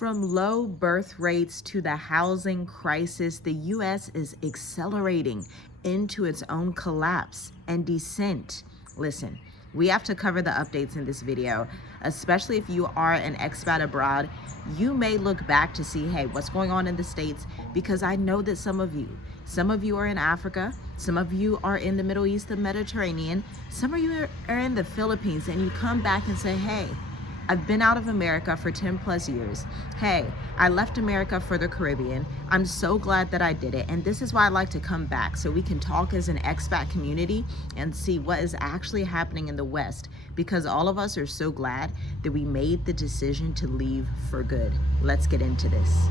From low birth rates to the housing crisis, the U.S. is accelerating into its own collapse and descent. Listen, we have to cover the updates in this video, especially if you are an expat abroad. You may look back to see, hey, what's going on in the States? Because I know that some of you are in Africa, some of you are in the Middle East, the Mediterranean, some of you are in the Philippines, and you come back and say, hey, I've been out of America for 10 plus years. Hey, I left America for the Caribbean. I'm so glad that I did it. And this is why I like to come back, so we can talk as an expat community and see what is actually happening in the West, because all of us are so glad that we made the decision to leave for good. Let's get into this.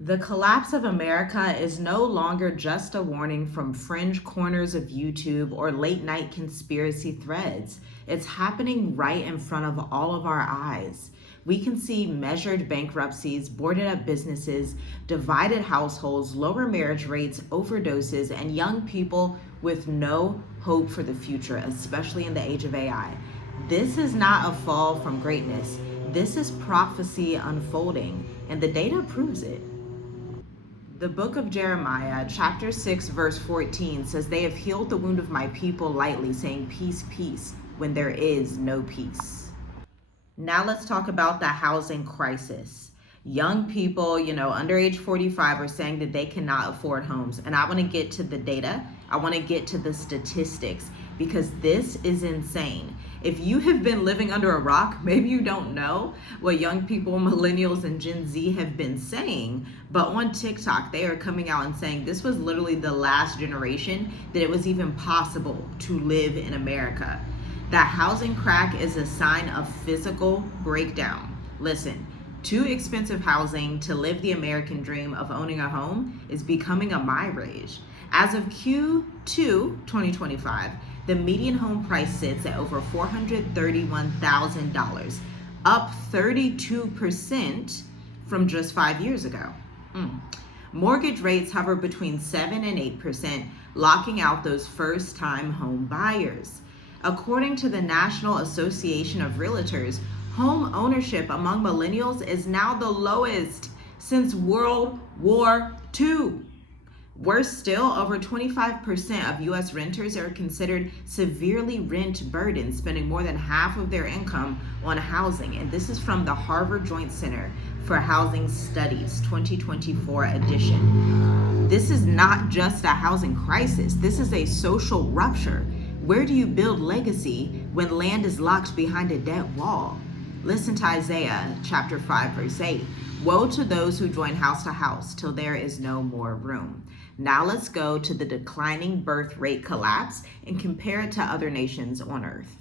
The collapse of America is no longer just a warning from fringe corners of YouTube or late night conspiracy threads. It's happening right in front of all of our eyes. We can see measured bankruptcies, boarded up businesses, divided households, lower marriage rates, overdoses, and young people with no hope for the future, especially in the age of AI. This is not a fall from greatness. This is prophecy unfolding, and the data proves it. The book of Jeremiah, chapter 6, verse 14 says, "They have healed the wound of my people lightly, saying peace, peace, when there is no peace." Now let's talk about the housing crisis. Young people, under age 45 are saying that they cannot afford homes. And I want to get to the data. I want to get to the statistics, because this is insane. If you have been living under a rock, maybe you don't know what young people, millennials and Gen Z have been saying, but on TikTok, they are coming out and saying this was literally the last generation that it was even possible to live in America. That housing crack is a sign of physical breakdown. Listen, too expensive housing to live the American dream of owning a home is becoming a mirage. As of Q2 2025, the median home price sits at over $431,000, up 32% from just 5 years ago. Mortgage rates hover between 7 and 8%, locking out those first-time home buyers. According to the National Association of Realtors, home ownership among millennials is now the lowest since World War II. Worse still, over 25% of U.S. renters are considered severely rent burdened, spending more than half of their income on housing. And this is from the Harvard Joint Center for Housing Studies 2024 edition. This is not just a housing crisis. This is a social rupture. Where do you build legacy when land is locked behind a dead wall? Listen to Isaiah chapter 5, verse 8. Woe to those who join house to house till there is no more room. Now let's go to the declining birth rate collapse and compare it to other nations on earth.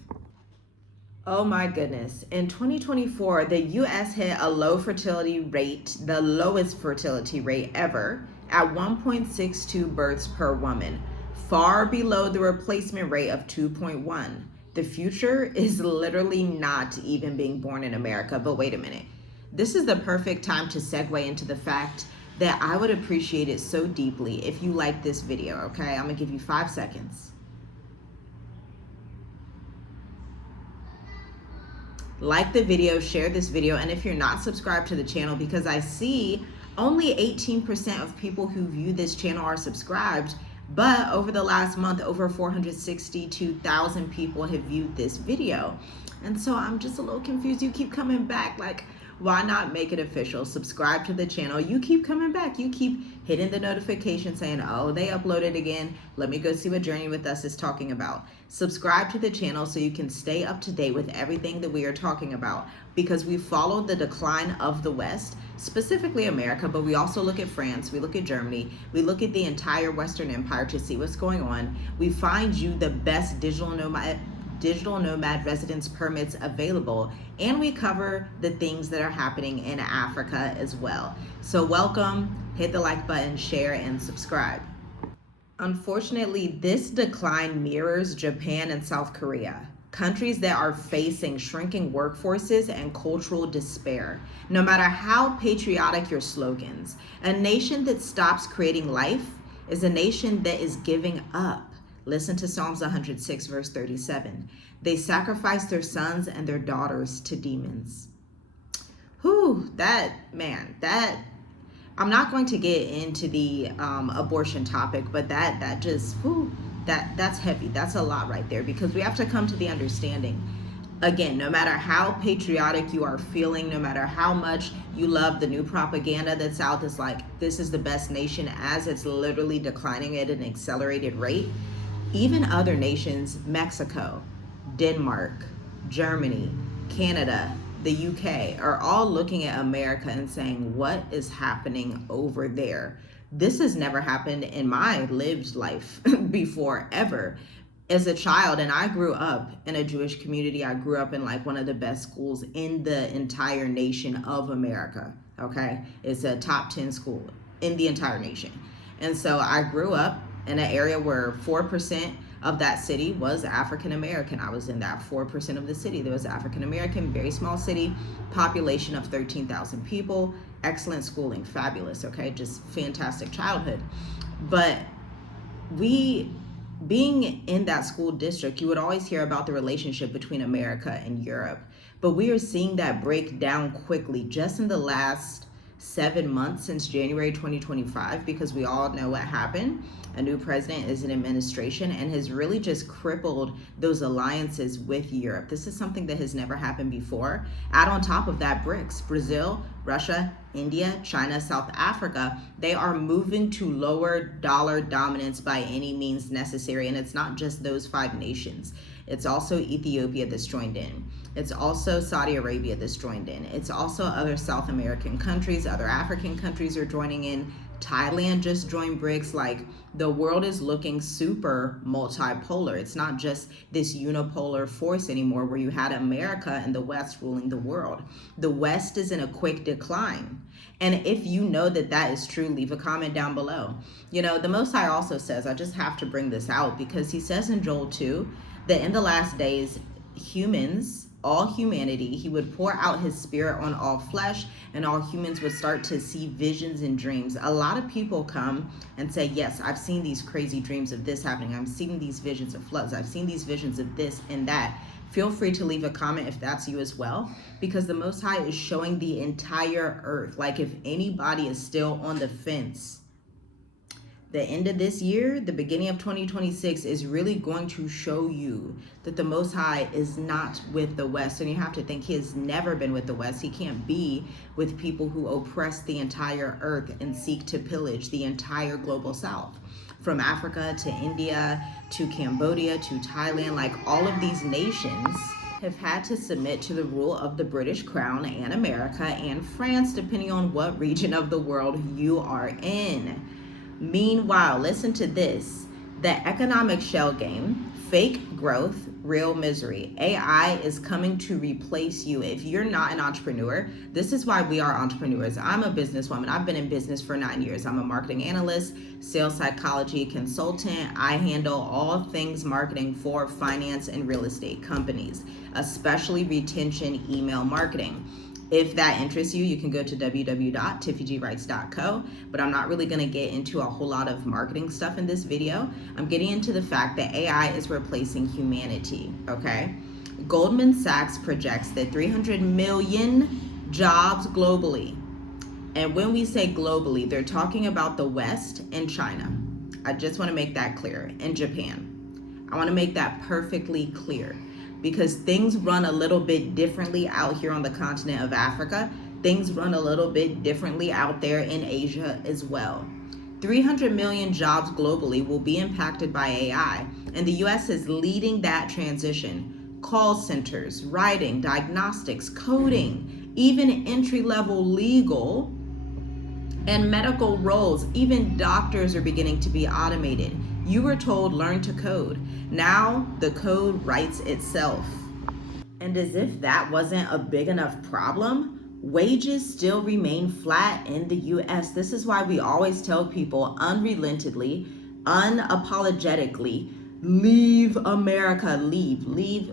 Oh my goodness. In 2024, the US hit a low fertility rate, the lowest fertility rate ever, at 1.62 births per woman, far below the replacement rate of 2.1. The future is literally not even being born in America. But wait a minute. This is the perfect time to segue into the fact that I would appreciate it so deeply if you like this video, okay? I'm gonna give you 5 seconds. Like the video, share this video, and if you're not subscribed to the channel, because I see only 18% of people who view this channel are subscribed, but over the last month, over 462,000 people have viewed this video. And so I'm just a little confused. You keep coming back, like, why not make it official? Subscribe to the channel. You keep coming back. You keep hitting the notification saying, oh, they uploaded again. Let me go see what Journey With Us is talking about. Subscribe to the channel so you can stay up to date with everything that we are talking about, because we follow the decline of the West, specifically America, but we also look at France, we look at Germany, we look at the entire Western Empire to see what's going on. We find you the best digital nomad residence permits available, and we cover the things that are happening in Africa as well. So welcome, hit the like button, share, and subscribe. Unfortunately, this decline mirrors Japan and South Korea, countries that are facing shrinking workforces and cultural despair. No matter how patriotic your slogans, a nation that stops creating life is a nation that is giving up. Listen to Psalms 106, verse 37. They sacrifice their sons and their daughters to demons. Whew, I'm not going to get into the abortion topic, but that just, that's heavy. That's a lot right there, because we have to come to the understanding. Again, no matter how patriotic you are feeling, no matter how much you love the new propaganda that's out, that's like, this is the best nation, as it's literally declining at an accelerated rate. Even other nations, Mexico, Denmark, Germany, Canada, the UK, are all looking at America and saying, what is happening over there? This has never happened in my lived life before, ever. As a child, and I grew up in a Jewish community, I grew up in like one of the best schools in the entire nation of America, okay? It's a top 10 school in the entire nation. And so I grew up in an area where 4% of that city was African American. I was in that 4% of the city that was African American, very small city, population of 13,000 people, excellent schooling, fabulous, okay? Just fantastic childhood. But being in that school district, you would always hear about the relationship between America and Europe. But we are seeing that break down quickly just in the last 7 months since January 2025, because we all know what happened. A new president is in administration and has really just crippled those alliances with Europe. This is something that has never happened before. Add on top of that BRICS, Brazil, Russia, India, China, South Africa, they are moving to lower dollar dominance by any means necessary. And it's not just those 5 nations. It's also Ethiopia that's joined in. It's also Saudi Arabia that's joined in. It's also other South American countries, other African countries are joining in. Thailand just joined BRICS. Like, the world is looking super multipolar. It's not just this unipolar force anymore where you had America and the West ruling the world. The West is in a quick decline. And if you know that that is true, leave a comment down below. You know, the Most High also says, I just have to bring this out because he says in Joel 2 that in the last days, humans, all humanity, he would pour out his spirit on all flesh, and all humans would start to see visions and dreams. A lot of people come and say, yes, I've seen these crazy dreams of this happening. I'm seeing these visions of floods. I've seen these visions of this and that. Feel free to leave a comment if that's you as well, because the Most High is showing the entire earth. Like, if anybody is still on the fence, the end of this year, the beginning of 2026 is really going to show you that the Most High is not with the West. And you have to think he has never been with the West. He can't be with people who oppress the entire earth and seek to pillage the entire global South. From Africa to India to Cambodia to Thailand, like, all of these nations have had to submit to the rule of the British Crown and America and France, depending on what region of the world you are in. Meanwhile, listen to this. The economic shell game, fake growth, real misery. AI is coming to replace you. If you're not an entrepreneur, this is why we are entrepreneurs. I'm a businesswoman. I've been in business for 9 years. I'm a marketing analyst, sales psychology consultant. I handle all things marketing for finance and real estate companies, especially retention email marketing. If that interests you, you can go to www.tiffygwrites.co, but I'm not really going to get into a whole lot of marketing stuff in this video. I'm getting into the fact that AI is replacing humanity, okay? Goldman Sachs projects that 300 million jobs globally. And when we say globally, they're talking about the West and China. I just want to make that clear. And Japan. I want to make that perfectly clear, because things run a little bit differently out here on the continent of Africa. Things run a little bit differently out there in Asia as well. 300 million jobs globally will be impacted by AI, and the US is leading that transition. Call centers, writing, diagnostics, coding, even entry-level legal and medical roles, even doctors are beginning to be automated. You were told, learn to code. Now the code writes itself. And as if that wasn't a big enough problem, wages still remain flat in the US. This is why we always tell people unrelentingly, unapologetically, leave America, leave.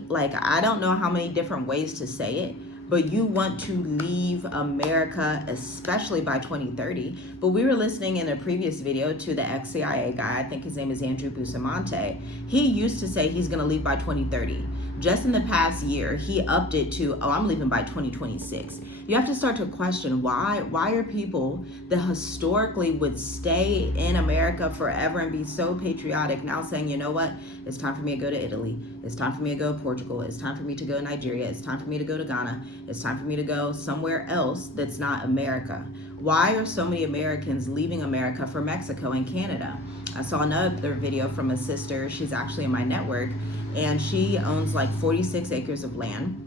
Like, I don't know how many different ways to say it, but you want to leave America, especially by 2030. But we were listening in a previous video to the ex-CIA guy, I think his name is Andrew Bustamante. He used to say he's gonna leave by 2030. Just in the past year, he upped it to, oh, I'm leaving by 2026. You have to start to question why are people that historically would stay in America forever and be so patriotic now saying, you know what, it's time for me to go to Italy, it's time for me to go to Portugal, it's time for me to go to Nigeria, it's time for me to go to Ghana, it's time for me to go somewhere else that's not America. Why are so many Americans leaving America for Mexico and Canada? I saw another video from a sister, she's actually in my network, and she owns like 46 acres of land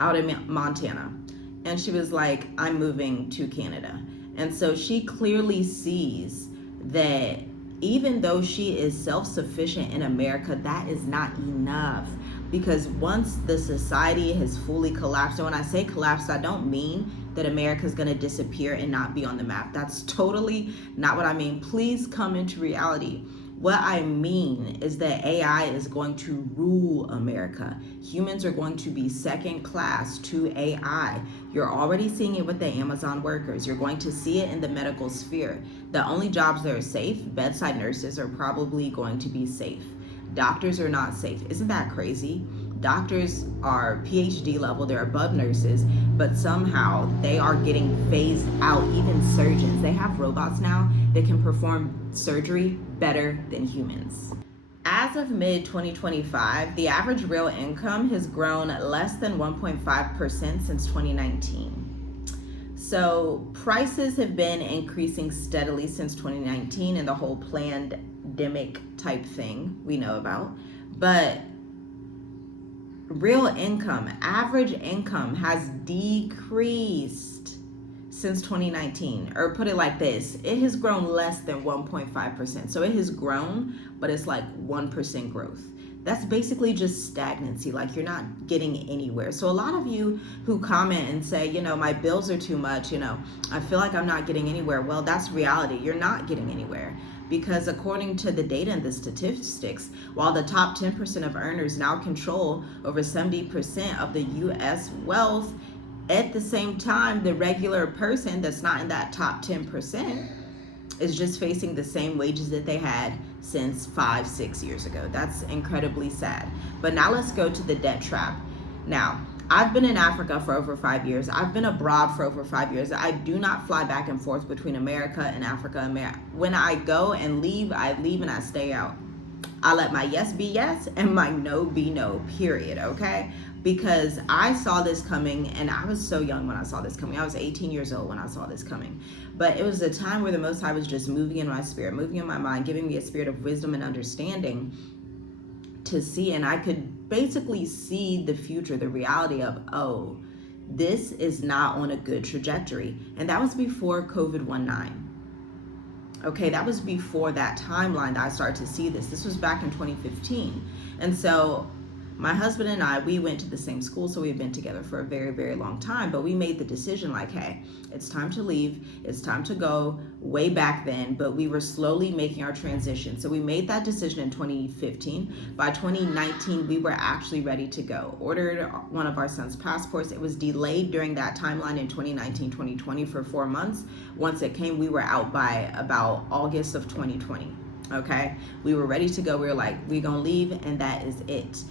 out in Montana. And she was like, I'm moving to Canada. And so she clearly sees that even though she is self-sufficient in America, that is not enough. Because once the society has fully collapsed, and when I say collapsed, I don't mean that America is going to disappear and not be on the map. That's totally not what I mean. Please come into reality. What I mean is that AI is going to rule America. Humans are going to be second class to AI. You're already seeing it with the Amazon workers. You're going to see it in the medical sphere. The only jobs that are safe, bedside nurses are probably going to be safe. Doctors are not safe. Isn't that crazy? Doctors are PhD level, they're above nurses, but somehow they are getting phased out. Even surgeons, they have robots now that can perform surgery better than humans. As of mid-2025, the average real income has grown less than 1.5% since 2019. So prices have been increasing steadily since 2019 and the whole pandemic type thing we know about. But real income, average income has decreased since 2019. Or put it like this, it has grown less than 1.5%. So it has grown, but it's like 1% growth. That's basically just stagnancy, like you're not getting anywhere. So a lot of you who comment and say, you know, my bills are too much, you know, I feel like I'm not getting anywhere. Well, that's reality. You're not getting anywhere. Because according to the data and the statistics, while the top 10% of earners now control over 70% of the U.S. wealth, at the same time, the regular person that's not in that top 10% is just facing the same wages that they had since 5-6 years ago. That's incredibly sad. But now let's go to the debt trap. Now, I've been in Africa for over 5 years. I've been abroad for over 5 years. I do not fly back and forth between America and Africa. When I go and leave, I leave and I stay out. I let my yes be yes and my no be no, period, okay? Because I saw this coming, and I was so young when I saw this coming. I was 18 years old when I saw this coming. But it was a time where the Most High was just moving in my spirit, moving in my mind, giving me a spirit of wisdom and understanding to see, and I could basically see the future, the reality of, oh, this is not on a good trajectory. And that was before COVID-19. Okay, that was before that timeline that I started to see this. This was back in 2015. And so my husband and I, we went to the same school, so we've been together for a very, very long time, but we made the decision like, hey, it's time to leave, it's time to go, way back then, but we were slowly making our transition. So we made that decision in 2015. By 2019, we were actually ready to go. Ordered one of our son's passports. It was delayed during that timeline in 2019, 2020 for 4 months. Once it came, we were out by about August of 2020, okay? We were ready to go. We were like, we're gonna leave, and that is it.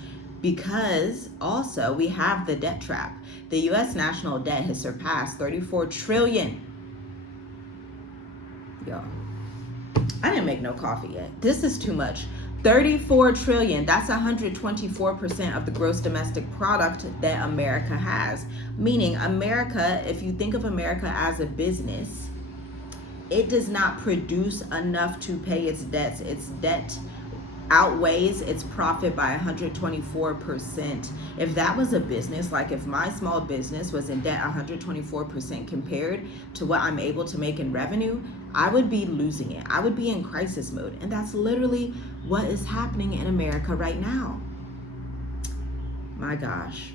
Because also we have the debt trap. The U.S. national debt has surpassed 34 trillion. Y'all, I didn't make no coffee yet. This is too much. 34 trillion, that's 124% of the gross domestic product that America has. Meaning America, if you think of America as a business, it does not produce enough to pay its debts. Its debt outweighs its profit by 124%. If that was a business, like if my small business was in debt 124% compared to what I'm able to make in revenue, I would be losing it. I would be in crisis mode. And that's literally what is happening in America right now. My gosh.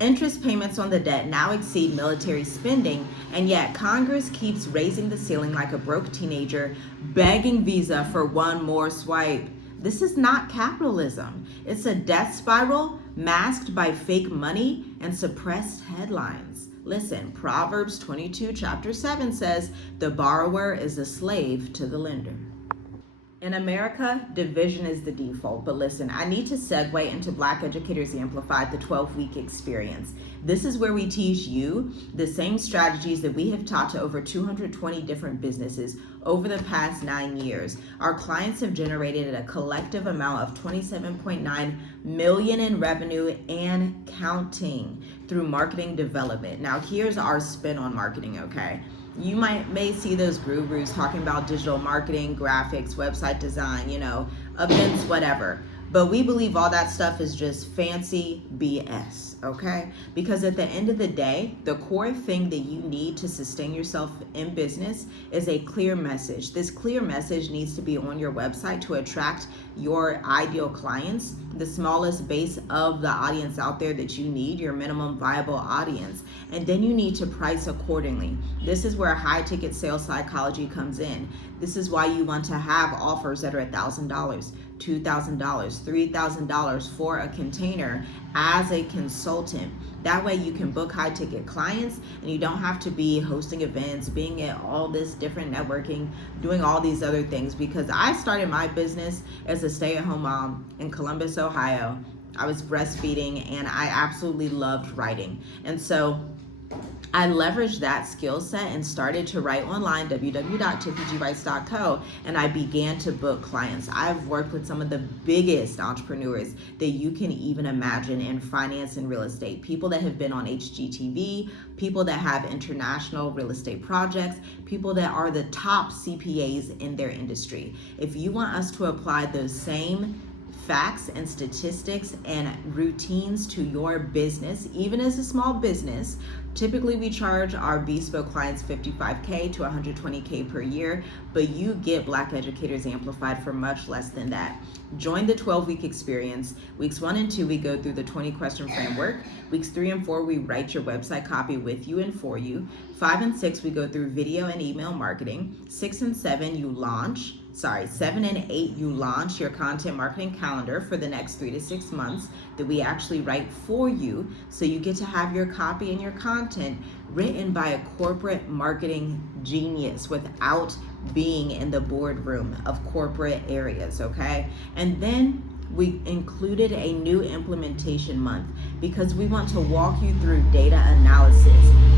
Interest payments on the debt now exceed military spending, and yet Congress keeps raising the ceiling like a broke teenager, begging Visa for one more swipe. This is not capitalism. It's a death spiral masked by fake money and suppressed headlines. Listen, Proverbs 22, chapter 7 says, the borrower is a slave to the lender. In America, division is the default, but listen, I need to segue into Black Educators Amplified, the 12-week experience. This is where we teach you the same strategies that we have taught to over 220 different businesses over the past 9 years. Our clients have generated a collective amount of $27.9 million in revenue and counting through marketing development. Now, here's our spin on marketing, okay? You may see those gurus talking about digital marketing, graphics, website design, events, whatever. But we believe all that stuff is just fancy BS, okay? Because at the end of the day, the core thing that you need to sustain yourself in business is a clear message. This clear message needs to be on your website to attract your ideal clients, the smallest base of the audience out there that you need, your minimum viable audience. And then you need to price accordingly. This is where high ticket sales psychology comes in. This is why you want to have offers that are $1,000, $2,000, $3,000 for a container as a consultant. That way you can book high ticket clients and you don't have to be hosting events, being at all this different networking, doing all these other things. Because I started my business as a stay-at-home mom in Columbus, Ohio. I was breastfeeding and I absolutely loved writing. And so I leveraged that skill set and started to write online, www.tiffygwrites.co, and I began to book clients. I've worked with some of the biggest entrepreneurs that you can even imagine in finance and real estate. People that have been on HGTV, people that have international real estate projects, people that are the top CPAs in their industry. If you want us to apply those same facts and statistics and routines to your business, even as a small business, typically we charge our bespoke clients $55K to $120K per year, but you get Black Educators Amplified for much less than that. Join the 12-week experience. Weeks 1 and 2, we go through the 20-question framework. Weeks 3 and 4, we write your website copy with you and for you. 5 and 6, we go through video and email marketing. 6 and 7, 7 and 8, you launch your content marketing calendar for the next 3 to 6 months that we actually write for you. So you get to have your copy and your content written by a corporate marketing genius without being in the boardroom of corporate areas, okay? And then we included a new implementation month because we want to walk you through data analysis,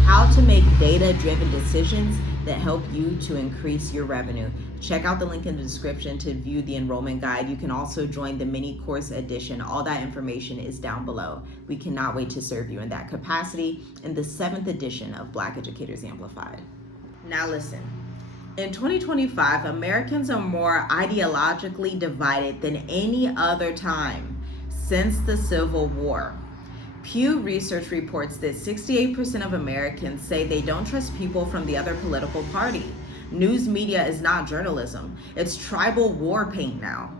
how to make data-driven decisions that help you to increase your revenue. Check out the link in the description to view the enrollment guide. You can also join the mini course edition. All that information is down below. We cannot wait to serve you in that capacity in the 7th edition of Black Educators Amplified. Now listen. In 2025, Americans are more ideologically divided than any other time since the Civil War. Pew Research reports that 68% of Americans say they don't trust people from the other political party. News media is not journalism. It's tribal war paint now.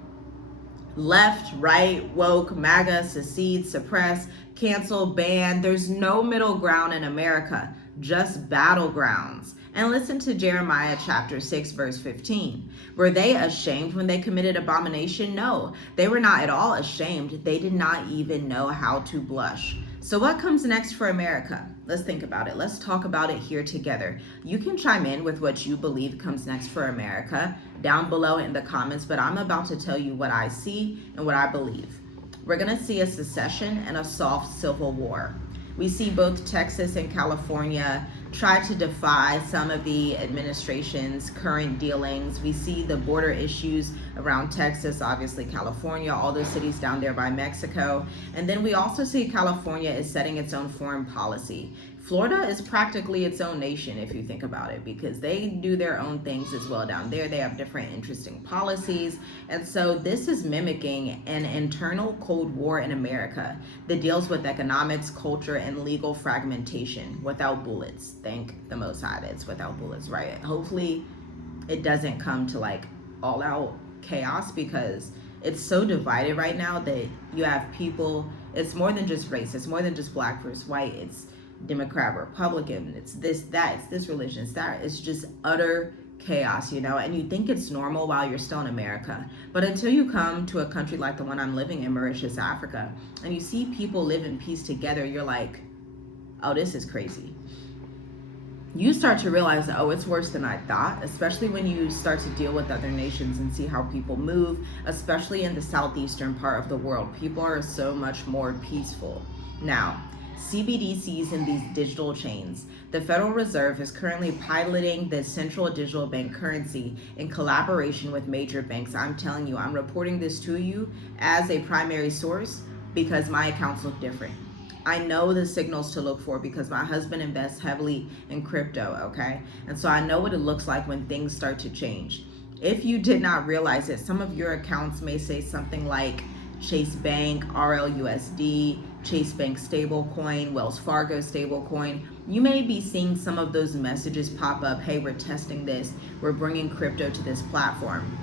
Left, right, woke, MAGA, secede, suppress, cancel, ban. There's no middle ground in America, just battlegrounds. And listen to Jeremiah chapter 6, verse 15. Were they ashamed when they committed abomination? No, they were not at all ashamed. They did not even know how to blush. So what comes next for America? Let's think about it. Let's talk about it here together. You can chime in with what you believe comes next for America down below in the comments, but I'm about to tell you what I see and what I believe. We're going to see a secession and a soft civil war. We see both Texas and California try to defy some of the administration's current dealings. We see the border issues around Texas, obviously California, all those cities down there by Mexico. And then we also see California is setting its own foreign policy. Florida is practically its own nation if you think about it, because they do their own things as well down there. They have different interesting policies. And so this is mimicking an internal Cold War in America that deals with economics, culture, and legal fragmentation without bullets. Thank the Most High, it's without bullets, right? Hopefully it doesn't come to like all out chaos, because it's so divided right now that you have people, it's more than just race, it's more than just black versus white, it's Democrat, Republican, it's this, that, it's this religion, it's that. It's just utter chaos, and you think it's normal while you're still in America. But until you come to a country like the one I'm living in, Mauritius, Africa, and you see people live in peace together, you're like, oh, this is crazy. you start to realize, oh, it's worse than I thought, especially when you start to deal with other nations and see how people move, especially in the southeastern part of the world. People are so much more peaceful. Now, CBDCs and these digital chains. The Federal Reserve is currently piloting the central digital bank currency in collaboration with major banks. I'm telling you, I'm reporting this to you as a primary source because my accounts look different. I know the signals to look for because my husband invests heavily in crypto, okay? And so I know what it looks like when things start to change. If you did not realize it, some of your accounts may say something like Chase Bank, RLUSD, Chase Bank stablecoin, Wells Fargo stablecoin. You may be seeing some of those messages pop up. Hey, we're testing this. We're bringing crypto to this platform.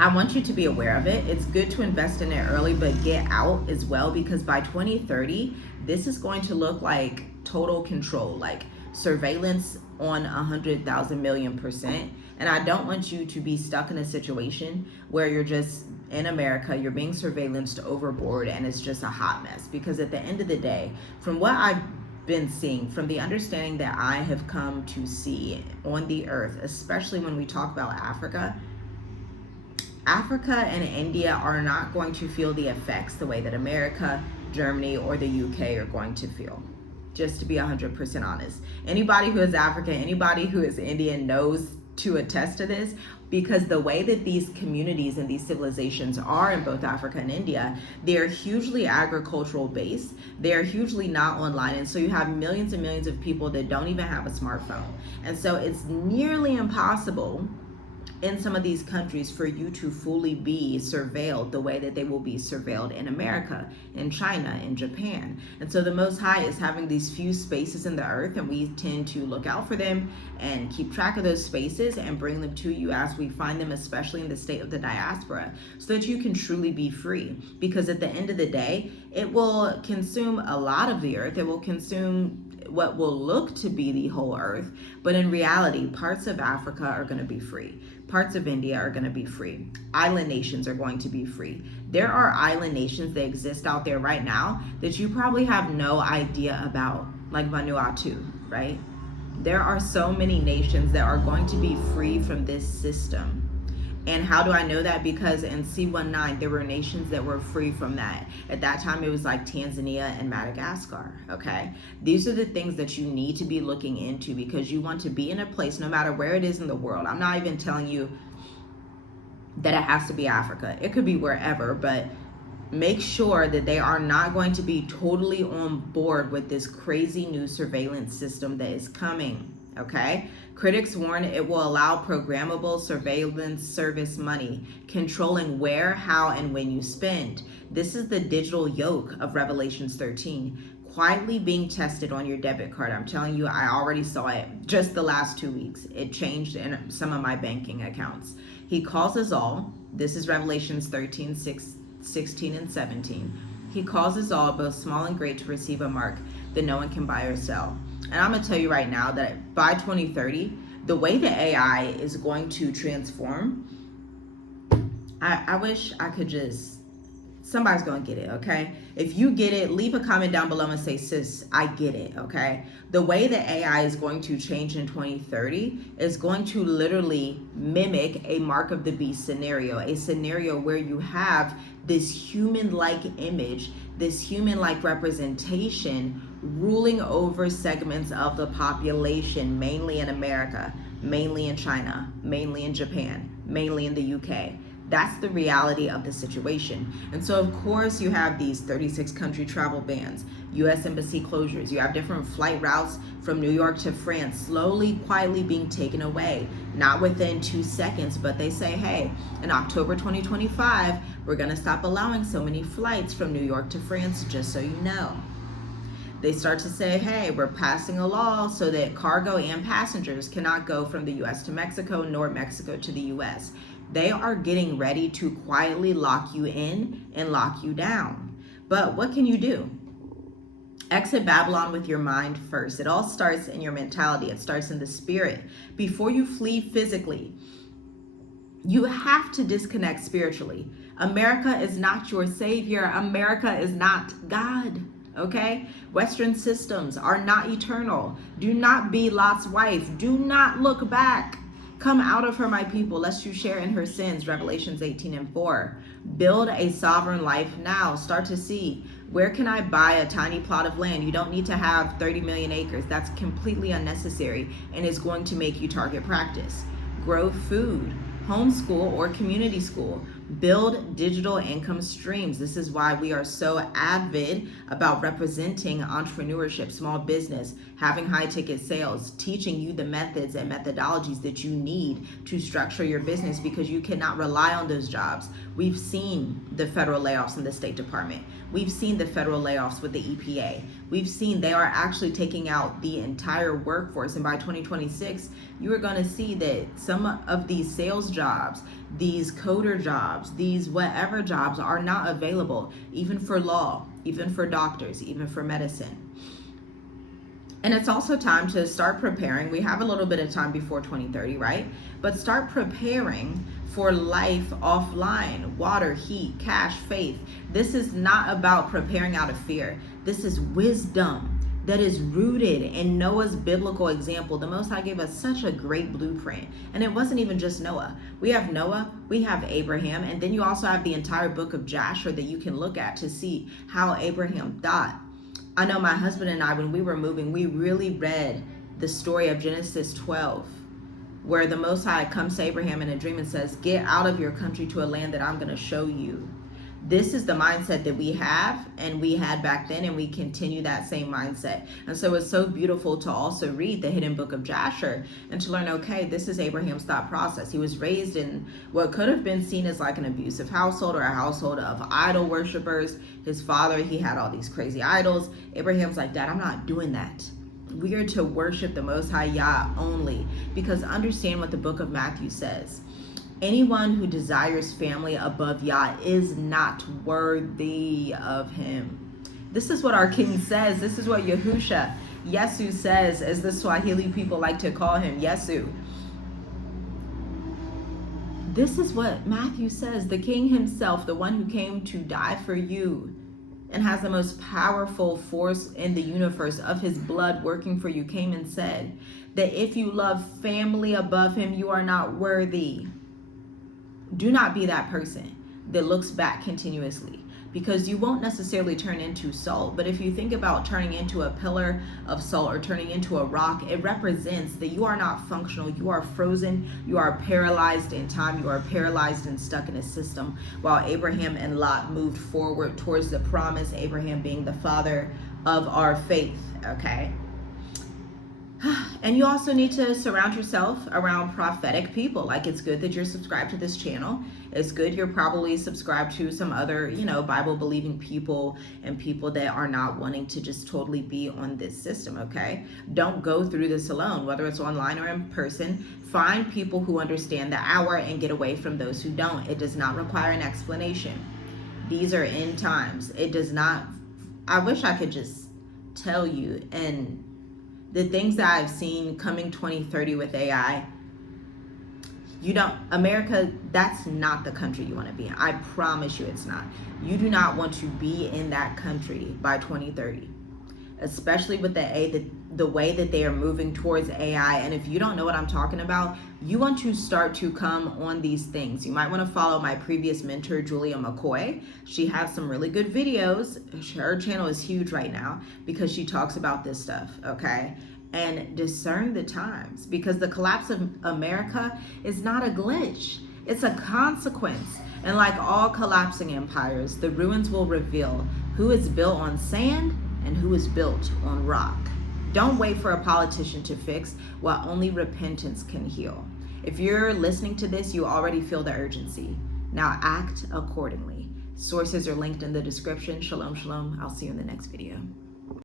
I want you to be aware of it. It's good to invest in it early, but get out as well, because by 2030, this is going to look like total control, like surveillance on 100,000 million %. And I don't want you to be stuck in a situation where you're just in America, you're being surveillanced overboard, and it's just a hot mess. Because at the end of the day, from what I've been seeing, from the understanding that I have come to see on the earth, especially when we talk about Africa and India are not going to feel the effects the way that America, Germany, or the UK are going to feel. Just to be 100% honest. Anybody who is African, anybody who is Indian knows to attest to this, because the way that these communities and these civilizations are in both Africa and India, they're hugely agricultural based. They're hugely not online. And so you have millions and millions of people that don't even have a smartphone. And so it's nearly impossible in some of these countries for you to fully be surveilled the way that they will be surveilled in America, in China, in Japan. And so the Most High is having these few spaces in the earth, and we tend to look out for them and keep track of those spaces and bring them to you as we find them, especially in the state of the diaspora, so that you can truly be free. Because at the end of the day, it will consume a lot of the earth. It will consume what will look to be the whole earth, but in reality, parts of Africa are going to be free. Parts of India are going to be free. Island nations are going to be free. There are island nations that exist out there right now that you probably have no idea about, like Vanuatu, right? There are so many nations that are going to be free from this system. And how do I know that? Because in C19, there were nations that were free from that. At that time, it was like Tanzania and Madagascar, okay? These are the things that you need to be looking into, because you want to be in a place, no matter where it is in the world. I'm not even telling you that it has to be Africa. It could be wherever, but make sure that they are not going to be totally on board with this crazy new surveillance system that is coming. Okay? Critics warn it will allow programmable surveillance service money, controlling where, how, and when you spend. This is the digital yoke of Revelations 13, quietly being tested on your debit card. I'm telling you, I already saw it just the last 2 weeks. It changed in some of my banking accounts. He calls us all. This is Revelations 13, 16, and 17. He calls us all, both small and great, to receive a mark that no one can buy or sell. And I'm going to tell you right now that by 2030, the way that AI is going to transform, I wish I could just, somebody's going to get it, okay? If you get it, leave a comment down below and say, sis, I get it, okay? The way that AI is going to change in 2030 is going to literally mimic a mark of the beast scenario, a scenario where you have this human-like image, this human-like representation ruling over segments of the population, mainly in America, mainly in China, mainly in Japan, mainly in the UK. That's the reality of the situation. And so, of course, you have these 36 country travel bans, U.S. embassy closures. You have different flight routes from New York to France slowly, quietly being taken away. Not within 2 seconds, but they say, hey, in October 2025, we're going to stop allowing so many flights from New York to France, just so you know. They start to say, hey, we're passing a law so that cargo and passengers cannot go from the U.S. to Mexico, nor Mexico to the U.S. They are getting ready to quietly lock you in and lock you down. But what can you do? Exit Babylon with your mind first. It all starts in your mentality. It starts in the spirit. Before you flee physically, you have to disconnect spiritually. America is not your savior. America is not God. okay? Western systems are not eternal. Do not be Lot's wife. Do not look back. Come out of her, my people, lest you share in her sins. Revelations 18:4. Build a sovereign life now. Start to see, where can I buy a tiny plot of land? You don't need to have 30 million acres. That's completely unnecessary and is going to make you target practice. Grow food, homeschool or community school. Build digital income streams. This is why we are so avid about representing entrepreneurship, small business, having high ticket sales, teaching you the methods and methodologies that you need to structure your business, because you cannot rely on those jobs. We've seen the federal layoffs in the State Department. We've seen the federal layoffs with the EPA. We've seen they are actually taking out the entire workforce. And by 2026, you are going to see that some of these sales jobs, these coder jobs, these whatever jobs are not available, even for law, even for doctors, even for medicine. And it's also time to start preparing. We have a little bit of time before 2030, right? But start preparing for life offline. Water, heat, cash, faith. This is not about preparing out of fear. This is wisdom that is rooted in Noah's biblical example. The Most High gave us such a great blueprint. And it wasn't even just Noah. We have Noah, we have Abraham, and then you also have the entire book of Joshua that you can look at to see how Abraham thought. I know my husband and I, when we were moving, we really read the story of Genesis 12, where the Most High comes to Abraham in a dream and says, get out of your country to a land that I'm going to show you. This is the mindset that we have and we had back then, and we continue that same mindset. And so it's so beautiful to also read the hidden book of Joshua and to learn, okay, this is Abraham's thought process. He was raised in what could have been seen as like an abusive household or a household of idol worshipers. His father, he had all these crazy idols. Abraham's like, Dad, I'm not doing that. We are to worship the Most High Yah only, because understand what the book of Matthew says. Anyone who desires family above Yah is not worthy of him. This is what our King says. This is what Yahusha, Yesu says, as the Swahili people like to call him, Yesu. This is what Matthew says. The King himself, the one who came to die for you and has the most powerful force in the universe of his blood working for you, came and said that if you love family above him, you are not worthy. Do not be that person that looks back continuously, because you won't necessarily turn into salt. But if you think about turning into a pillar of salt or turning into a rock, it represents that you are not functional. You are frozen. You are paralyzed in time. You are paralyzed and stuck in a system. While Abraham and Lot moved forward towards the promise, Abraham being the father of our faith, okay? And you also need to surround yourself around prophetic people. Like, it's good that you're subscribed to this channel. It's good you're probably subscribed to some other, Bible believing people and people that are not wanting to just totally be on this system, okay? Don't go through this alone, whether it's online or in person. Find people who understand the hour and get away from those who don't. It does not require an explanation. These are end times. It does not, I wish I could just tell you, and the things that I've seen coming 2030 with AI, America, that's not the country you want to be in. I promise you it's not. You do not want to be in that country by 2030, especially with the way that they are moving towards AI. And if you don't know what I'm talking about, you want to start to come on these things. You might want to follow my previous mentor, Julia McCoy. She has some really good videos. Her channel is huge right now because she talks about this stuff, okay? And discern the times, because the collapse of America is not a glitch. It's a consequence. And like all collapsing empires, the ruins will reveal who is built on sand and who is built on rock. Don't wait for a politician to fix what only repentance can heal. If you're listening to this, you already feel the urgency. Now act accordingly. Sources are linked in the description. Shalom, shalom. I'll see you in the next video.